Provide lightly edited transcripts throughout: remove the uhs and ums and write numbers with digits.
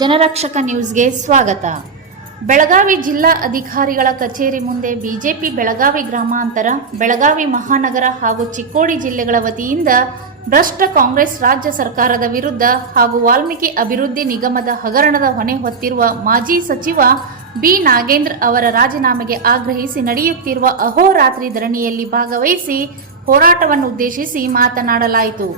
ಜನರಕ್ಷಕ ನ್ಯೂಸ್ಗೆ ಸ್ವಾಗತ. ಬೆಳಗಾವಿ ಜಿಲ್ಲಾ ಅಧಿಕಾರಿಗಳ ಕಚೇರಿ ಮುಂದೆ ಬಿಜೆಪಿ ಬೆಳಗಾವಿ ಗ್ರಾಮಾಂತರ, ಬೆಳಗಾವಿ ಮಹಾನಗರ ಹಾಗೂ ಚಿಕ್ಕೋಡಿ ಜಿಲ್ಲೆಗಳ ವತಿಯಿಂದ ಭ್ರಷ್ಟ ಕಾಂಗ್ರೆಸ್ ರಾಜ್ಯ ಸರ್ಕಾರದ ವಿರುದ್ಧ ಹಾಗೂ ವಾಲ್ಮೀಕಿ ಅಭಿವೃದ್ಧಿ ನಿಗಮದ ಹಗರಣದ ಹೊಣೆ ಹೊತ್ತಿರುವ ಮಾಜಿ ಸಚಿವ ಬಿ ನಾಗೇಂದ್ರ ಅವರ ರಾಜೀನಾಮೆಗೆ ಆಗ್ರಹಿಸಿ ನಡೆಯುತ್ತಿರುವ ಅಹೋರಾತ್ರಿ ಧರಣಿಯಲ್ಲಿ ಭಾಗವಹಿಸಿ ಹೋರಾಟವನ್ನು ಉದ್ದೇಶಿಸಿ ಮಾತನಾಡಲಾಯಿತು.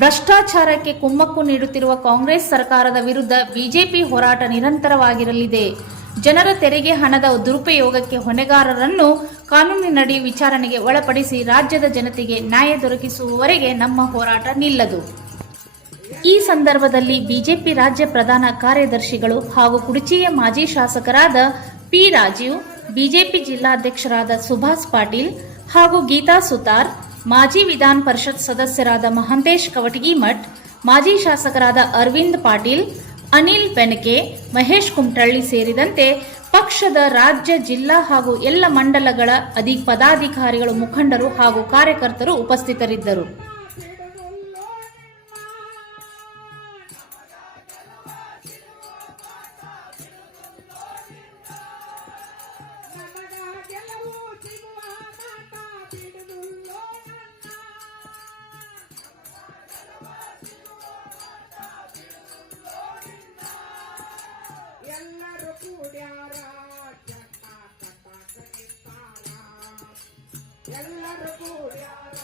ಭ್ರಷ್ಟಾಚಾರಕ್ಕೆ ಕುಮ್ಮಕ್ಕು ನೀಡುತ್ತಿರುವ ಕಾಂಗ್ರೆಸ್ ಸರ್ಕಾರದ ವಿರುದ್ಧ ಬಿಜೆಪಿ ಹೋರಾಟ ನಿರಂತರವಾಗಿರಲಿದೆ. ಜನರ ತೆರಿಗೆ ಹಣದ ದುರುಪಯೋಗಕ್ಕೆ ಹೊಣೆಗಾರರನ್ನು ಕಾನೂನಿನಡಿ ವಿಚಾರಣೆಗೆ ಒಳಪಡಿಸಿ ರಾಜ್ಯದ ಜನತೆಗೆ ನ್ಯಾಯ ದೊರಕಿಸುವವರೆಗೆ ನಮ್ಮ ಹೋರಾಟ ನಿಲ್ಲದು. ಈ ಸಂದರ್ಭದಲ್ಲಿ ಬಿಜೆಪಿ ರಾಜ್ಯ ಪ್ರಧಾನ ಕಾರ್ಯದರ್ಶಿಗಳು ಹಾಗೂ ಕುಡಚಿಯ ಮಾಜಿ ಶಾಸಕರಾದ ಪಿ ರಾಜೀವ್, ಬಿಜೆಪಿ ಜಿಲ್ಲಾಧ್ಯಕ್ಷರಾದ ಸುಭಾಸ್ ಪಾಟೀಲ್ ಹಾಗೂ ಗೀತಾ ಸುತಾರ್, ಮಾಜಿ ವಿಧಾನ ಪರಿಷತ್ ಸದಸ್ಯರಾದ ಮಹಂತೇಶ್ ಕವಟಗಿಮಠ್, ಮಾಜಿ ಶಾಸಕರಾದ ಅರವಿಂದ್ ಪಾಟೀಲ್, ಅನಿಲ್ ಬೆನಕೆ, ಮಹೇಶ್ ಕುಮಟಳ್ಳಿ ಸೇರಿದಂತೆ ಪಕ್ಷದ ರಾಜ್ಯ, ಜಿಲ್ಲಾ ಹಾಗೂ ಎಲ್ಲ ಮಂಡಲಗಳ ಪದಾಧಿಕಾರಿಗಳು, ಮುಖಂಡರು ಹಾಗೂ ಕಾರ್ಯಕರ್ತರು ಉಪಸ್ಥಿತರಿದ್ದರು. ಎಲ್ಲರೂ ಕೂಡ್ಯಾರ ಎಲ್ಲರೂ ಕೂಡ್ಯಾರ